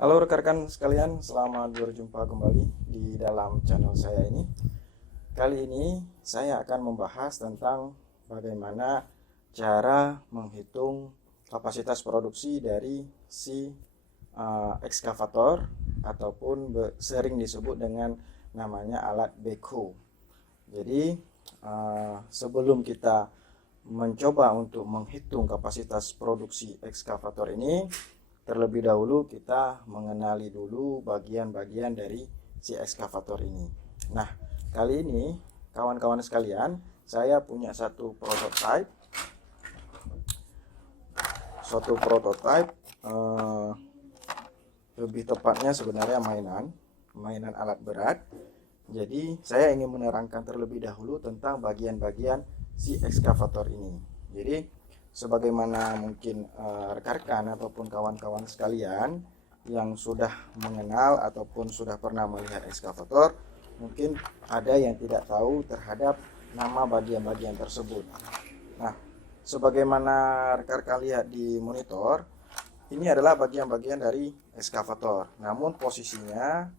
Halo rekan-rekan sekalian, selamat berjumpa kembali di dalam channel saya ini. Kali ini saya akan membahas tentang bagaimana cara menghitung kapasitas produksi dari si ekskavator ataupun sering disebut dengan namanya alat backhoe. Jadi sebelum kita mencoba untuk menghitung kapasitas produksi ekskavator ini, terlebih dahulu kita mengenali dulu bagian-bagian dari si ekskavator ini. Nah, kali ini kawan-kawan sekalian, saya punya suatu prototipe, lebih tepatnya sebenarnya mainan alat berat. Jadi saya ingin menerangkan terlebih dahulu tentang bagian-bagian si ekskavator ini. Jadi sebagaimana mungkin rekan-rekan ataupun kawan-kawan sekalian yang sudah mengenal ataupun sudah pernah melihat ekskavator, mungkin ada yang tidak tahu terhadap nama bagian-bagian tersebut. Nah, sebagaimana rekan-rekan lihat di monitor, ini adalah bagian-bagian dari ekskavator. Namun posisinya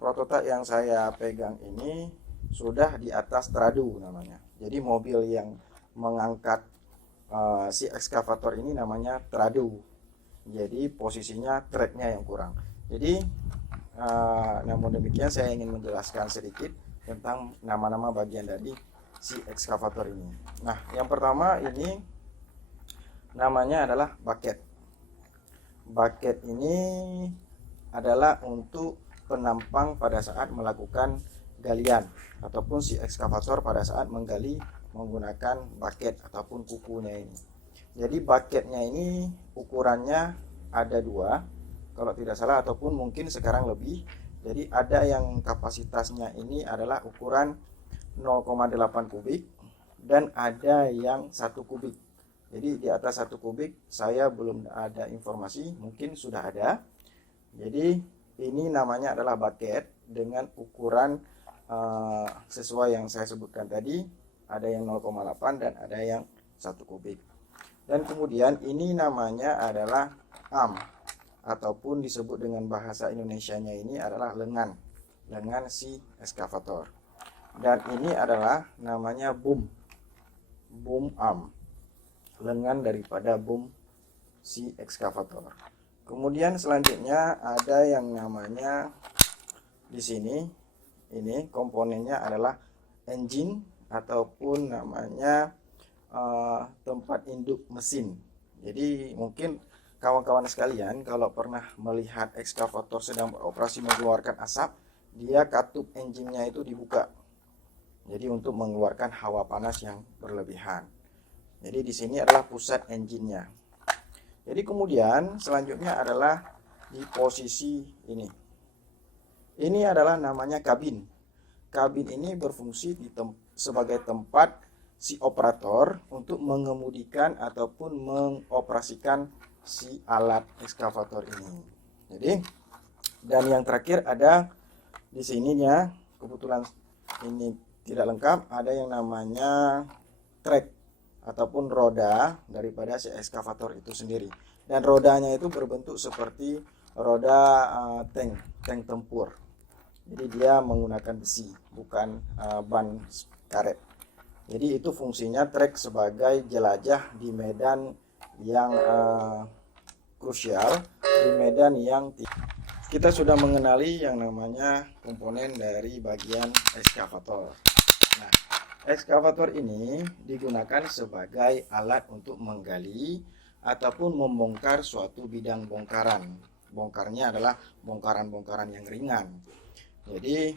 prototipe yang saya pegang ini sudah di atas tradu namanya. Jadi mobil yang mengangkat si ekskavator ini namanya tradu. Jadi posisinya tracknya yang kurang. Jadi namun demikian saya ingin menjelaskan sedikit tentang nama-nama bagian dari si ekskavator ini. Nah, yang pertama ini namanya adalah bucket. Bucket ini adalah untuk penampang pada saat melakukan galian ataupun si ekskavator pada saat menggali menggunakan bucket ataupun kukunya ini. Jadi bucketnya ini ukurannya ada dua kalau tidak salah, ataupun mungkin sekarang lebih. Jadi ada yang kapasitasnya ini adalah ukuran 0,8 kubik dan ada yang 1 kubik. Jadi di atas 1 kubik saya belum ada informasi, mungkin sudah ada. Jadi ini namanya adalah bucket dengan ukuran sesuai yang saya sebutkan tadi, ada yang 0,8 dan ada yang 1 kubik. Dan kemudian ini namanya adalah arm ataupun disebut dengan bahasa Indonesianya ini adalah lengan si ekskavator. Dan ini adalah namanya boom arm, lengan daripada boom si ekskavator. Kemudian selanjutnya ada yang namanya di sini, ini komponennya adalah engine ataupun namanya tempat induk mesin. Jadi mungkin kawan-kawan sekalian kalau pernah melihat ekskavator sedang beroperasi mengeluarkan asap, dia katup engine-nya itu dibuka. Jadi untuk mengeluarkan hawa panas yang berlebihan. Jadi di sini adalah pusat engine-nya. Jadi kemudian selanjutnya adalah di posisi ini. Ini adalah namanya kabin. Kabin ini berfungsi sebagai tempat si operator untuk mengemudikan ataupun mengoperasikan si alat ekskavator ini. Jadi dan yang terakhir ada di sininya, kebetulan ini tidak lengkap, ada yang namanya track ataupun roda daripada si ekskavator itu sendiri. Dan rodanya itu berbentuk seperti roda tank tempur. Jadi dia menggunakan besi, bukan ban karet. Jadi itu fungsinya track sebagai jelajah di medan yang krusial, di medan yang kita sudah mengenali yang namanya komponen dari bagian ekskavator. Nah, ekskavator ini digunakan sebagai alat untuk menggali ataupun membongkar suatu bidang bongkaran. Bongkarnya adalah bongkaran-bongkaran yang ringan. Jadi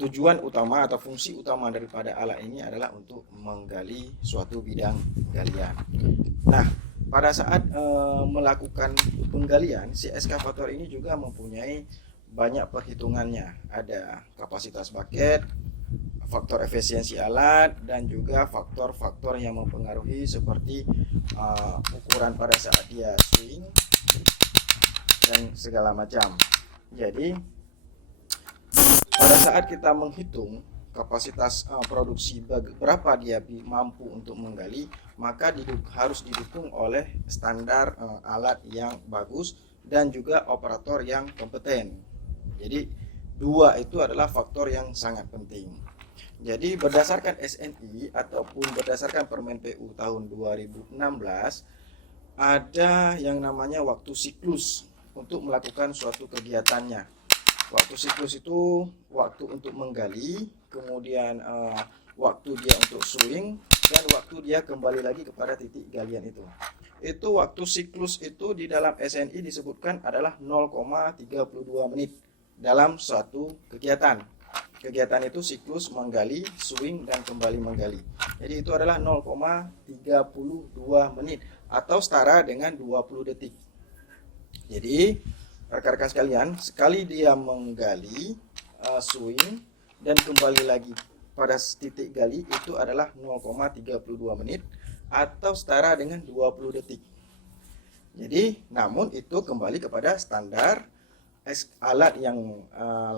tujuan utama atau fungsi utama daripada alat ini adalah untuk menggali suatu bidang galian. Nah, pada saat melakukan penggalian, si ekskavator ini juga mempunyai banyak perhitungannya. Ada kapasitas bucket, faktor efisiensi alat, dan juga faktor-faktor yang mempengaruhi seperti ukuran pada saat dia swing dan segala macam. Jadi pada saat kita menghitung kapasitas produksi berapa dia mampu untuk menggali, maka harus didukung oleh standar alat yang bagus dan juga operator yang kompeten. Jadi dua itu adalah faktor yang sangat penting. Jadi berdasarkan SNI ataupun berdasarkan Permen PU tahun 2016, ada yang namanya waktu siklus untuk melakukan suatu kegiatannya. Waktu siklus itu waktu untuk menggali, kemudian waktu dia untuk swing, dan waktu dia kembali lagi kepada titik galian itu. Itu waktu siklus itu di dalam SNI disebutkan adalah 0,32 menit dalam suatu kegiatan. Kegiatan itu siklus menggali, swing, dan kembali menggali. Jadi itu adalah 0,32 menit atau setara dengan 20 detik. Jadi rekan-rekan sekalian, sekali dia menggali, swing, dan kembali lagi pada titik gali itu adalah 0,32 menit atau setara dengan 20 detik. Jadi namun itu kembali kepada standar alat yang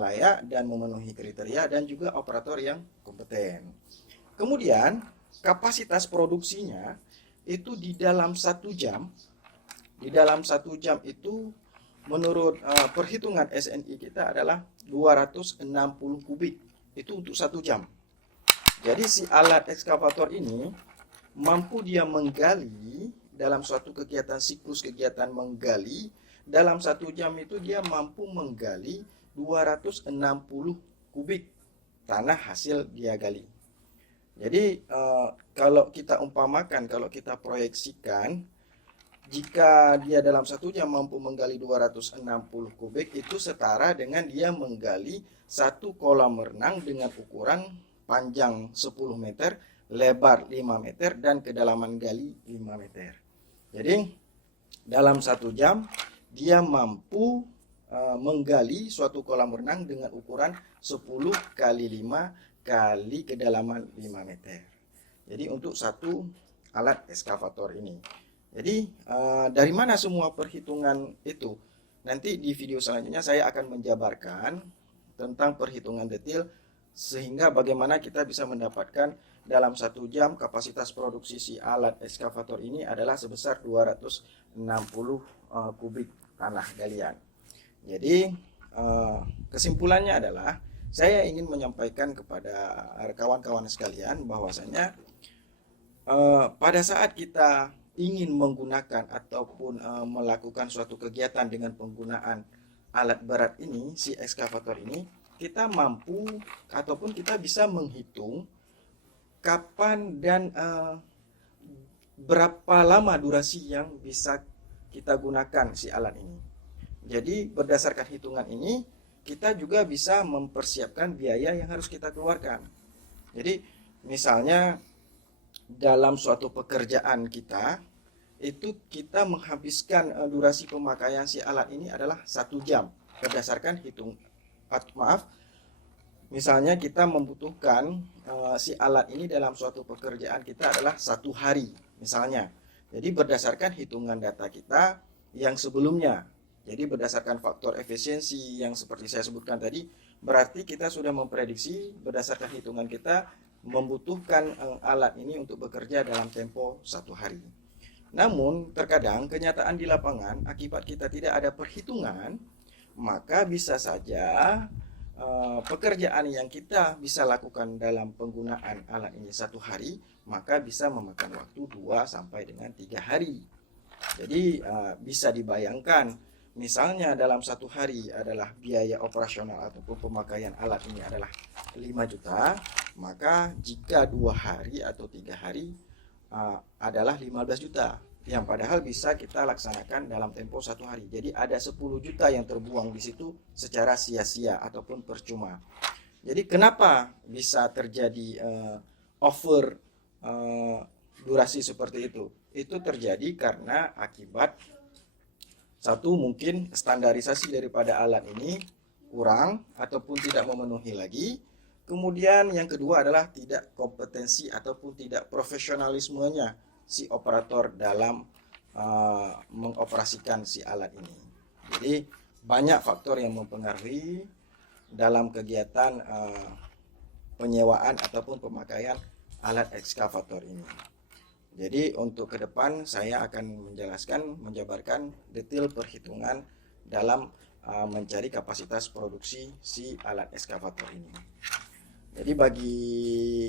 layak dan memenuhi kriteria dan juga operator yang kompeten. Kemudian kapasitas produksinya itu di dalam 1 jam. Di dalam 1 jam itu menurut perhitungan SNI kita adalah 260 kubik. Itu untuk 1 jam. Jadi si alat ekskavator ini mampu dia menggali dalam suatu kegiatan siklus kegiatan menggali. Dalam 1 jam itu dia mampu menggali 260 kubik tanah hasil dia gali. Jadi kalau kita umpamakan, kalau kita proyeksikan, jika dia dalam 1 jam mampu menggali 260 kubik, itu setara dengan dia menggali 1 kolam renang dengan ukuran panjang 10 meter, lebar 5 meter, dan kedalaman gali 5 meter. Jadi dalam 1 jam dia mampu menggali suatu kolam renang dengan ukuran 10 kali 5 kali kedalaman 5 meter. Jadi untuk satu alat ekskavator ini. Jadi dari mana semua perhitungan itu? Nanti di video selanjutnya saya akan menjabarkan tentang perhitungan detail sehingga bagaimana kita bisa mendapatkan dalam 1 jam kapasitas produksi si alat ekskavator ini adalah sebesar 260 kubik tanah galian. Jadi kesimpulannya adalah saya ingin menyampaikan kepada kawan-kawan sekalian bahwasanya pada saat kita ingin menggunakan ataupun melakukan suatu kegiatan dengan penggunaan alat berat ini, si ekskavator ini, kita mampu ataupun kita bisa menghitung kapan dan berapa lama durasi yang bisa kita gunakan si alat ini. Jadi berdasarkan hitungan ini kita juga bisa mempersiapkan biaya yang harus kita keluarkan. Jadi misalnya dalam suatu pekerjaan kita itu kita menghabiskan durasi pemakaian si alat ini adalah 1 jam berdasarkan misalnya kita membutuhkan si alat ini dalam suatu pekerjaan kita adalah 1 hari misalnya. Jadi berdasarkan hitungan data kita yang sebelumnya, jadi berdasarkan faktor efisiensi yang seperti saya sebutkan tadi, berarti kita sudah memprediksi berdasarkan hitungan kita membutuhkan alat ini untuk bekerja dalam tempo 1 hari. Namun terkadang kenyataan di lapangan akibat kita tidak ada perhitungan, maka bisa saja pekerjaan yang kita bisa lakukan dalam penggunaan alat ini 1 hari, maka bisa memakan waktu 2 sampai dengan 3 hari. Jadi bisa dibayangkan, misalnya dalam 1 hari adalah biaya operasional ataupun pemakaian alat ini adalah 5 juta, maka jika 2 hari atau 3 hari adalah 15 juta. Yang padahal bisa kita laksanakan dalam tempo 1 hari. Jadi ada 10 juta yang terbuang di situ secara sia-sia ataupun percuma. Jadi kenapa bisa terjadi over durasi seperti itu? Itu terjadi karena akibat satu, mungkin standarisasi daripada alat ini kurang ataupun tidak memenuhi lagi. Kemudian yang kedua adalah tidak kompetensi ataupun tidak profesionalismenya si operator dalam mengoperasikan si alat ini. Jadi banyak faktor yang mempengaruhi dalam kegiatan penyewaan ataupun pemakaian alat ekskavator ini. Jadi untuk ke depan saya akan menjelaskan, menjabarkan detail perhitungan dalam mencari kapasitas produksi si alat ekskavator ini. Jadi bagi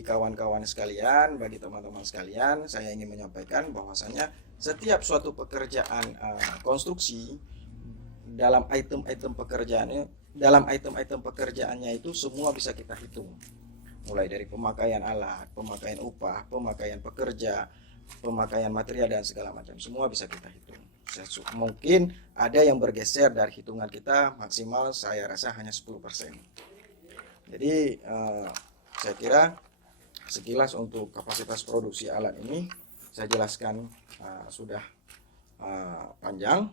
kawan-kawan sekalian, bagi teman-teman sekalian, saya ingin menyampaikan bahwasanya setiap suatu pekerjaan konstruksi dalam item-item pekerjaannya itu semua bisa kita hitung. Mulai dari pemakaian alat, pemakaian upah, pemakaian pekerja, pemakaian material dan segala macam, semua bisa kita hitung. Mungkin ada yang bergeser dari hitungan kita, maksimal saya rasa hanya 10%. Jadi saya kira sekilas untuk kapasitas produksi alat ini saya jelaskan sudah panjang.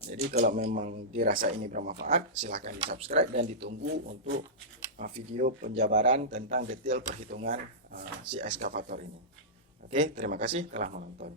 Jadi kalau memang dirasa ini bermanfaat, silahkan di subscribe dan ditunggu untuk video penjabaran tentang detail perhitungan si ekskavator ini. Oke, terima kasih telah menonton.